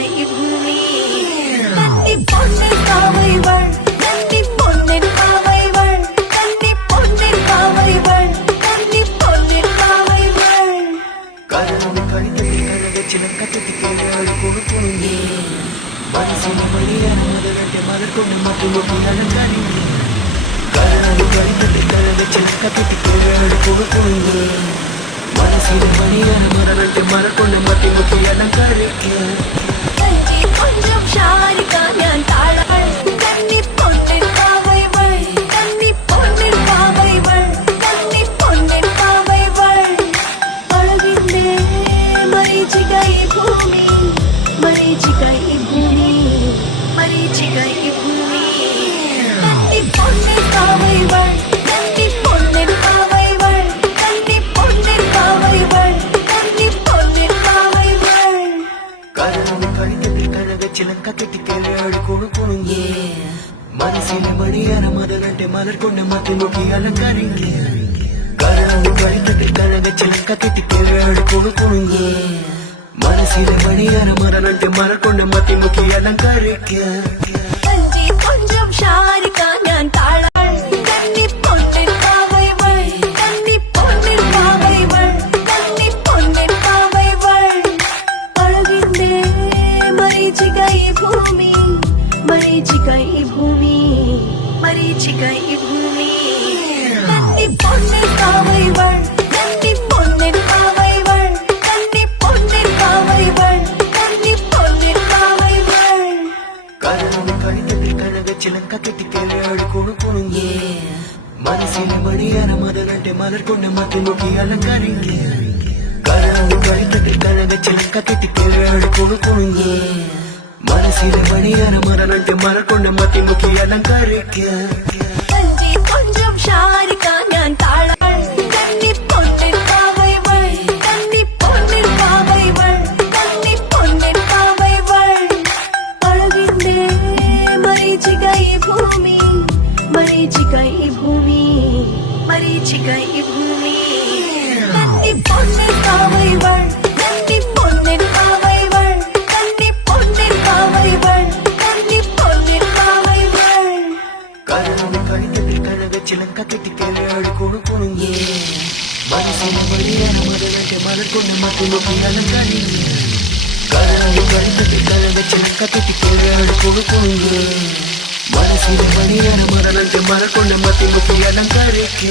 மரீச்சிகை பூமி கன்னி பொன்னின் காவைவள் கன்னி பொன்னின் காவைவள் கன்னி பொன்னின் காவைவள் கன்னி பொன்னின் காவைவள் கரணம் கணிதத்தில் சிலக்கத்தி கேள்வி கொடுக்கணும் மனசின் மணியான மதரட்டை மலர் கொண்டு மட்டும் அலங்காரி கரணம் கணிதத்தில் சிலக்கத்தி கேள்வி கொடுக்கணும் மனசின் மணியான மதரட்டை மலர் கொண்டு மட்டும் அலங்காரிக்க கன்னி கொஞ்சம் ஷாரிகா ഞാൻ താളാൾ കന്നി പൊന്നിൻ കാവൈവൾ കന്നി പൊന്നിൻ കാവൈവൾ കന്നി പൊന്നിൻ കാവൈവൾ അഴകിന്റെ മരീചികൈ ഭൂമി മരീചികൈ ഭൂമി മരീചികൈ ഭൂമി കന്നി പൊന്നിൻ കാവൈവൾ കന്നി പൊന്നിൻ കാവൈവൾ കന്നി പൊന്നിൻ കാവൈവൾ കന്നി പൊന്നിൻ കാവൈവൾ கரணம் கணிதத்தில் சிலக்கத்தி கேள்வி கொடுக்கணும் மனசின் மணியான மதரட்டை மலர் கொண்டு மத்தி அலங்காரிங்க கரணம் கணிதத்தில் சிலக்கத்தி கேள்வி கொடுக்கணும் மனசின் மணியான மதரட்டை மலர் கொண்டு மத்தி அலங்காரிக்க കന്നി കൊഞ്ചം ഷാരിക ഞാൻ താളാൾ കന്നി പൊന്നിൻ കാവൈവൾ കന്നി പൊന്നിൻ കാവൈവൾ കന്നി പൊന്നിൻ കാവൈവൾ അഴകിന്റെ മരീചികൈ ഭൂമി മരീചികൈ ഭൂമി മരീചികൈ ഭൂമി കന്നി പൊന്നിൻ കാവൈവൾ കന്നി പൊന്നിൻ കാവൈവൾ കന്നി പൊന്നിൻ കാവൈവൾ കന്നി പൊന്നിൻ കാവൈവൾ கரணம் கணிதத்தில் சிலக்கத்தி கேள்வி கொடுக்கணும் மனசின் மணியான மதரட்டை மலர் கொண்டு மத்தி அலங்காரிங்க கரணம் கணிதத்தில் சிலக்கத்தி கேள்வி கொடுக்கணும் மனசின் மணியான மதரட்டை மலர் கொண்டு மத்தி அலங்காரிக்க കന്നി കൊഞ്ചം ഷാരിക ഞാൻ താളാൾ കന്നി പൊന്നിൻ കാവൈവൾ കന്നി പൊന്നിൻ കാവൈവൾ കന്നി പൊന്നിൻ കാവൈവൾ അഴകിന്റെ മരീചികൈ ഭൂമി മരീചികൈ ഭൂമി മരീചികൈ ഭൂമി കന്നി പൊന്നിൻ കാവൈവൾ കന്നി പൊന്നിൻ കാവൈവൾ കന്നി പൊന്നിൻ കാവൈവൾ കന്നി പൊന്നിൻ കാവൈവൾ கரணம் கணிதத்தில் சிலக்கத்தி கேள்வி கொடுக்கணும் மனசின் மணியான மதரட்டை மலர் கொண்டு மத்தி அலங்காரிங்க கரணம் கணிதத்தில் சிலக்கத்தி கேள்வி கொடுக்கணும் மனசின் மணியான மதரட்டை மலர் கொண்டு மத்தி அலங்காரிக்க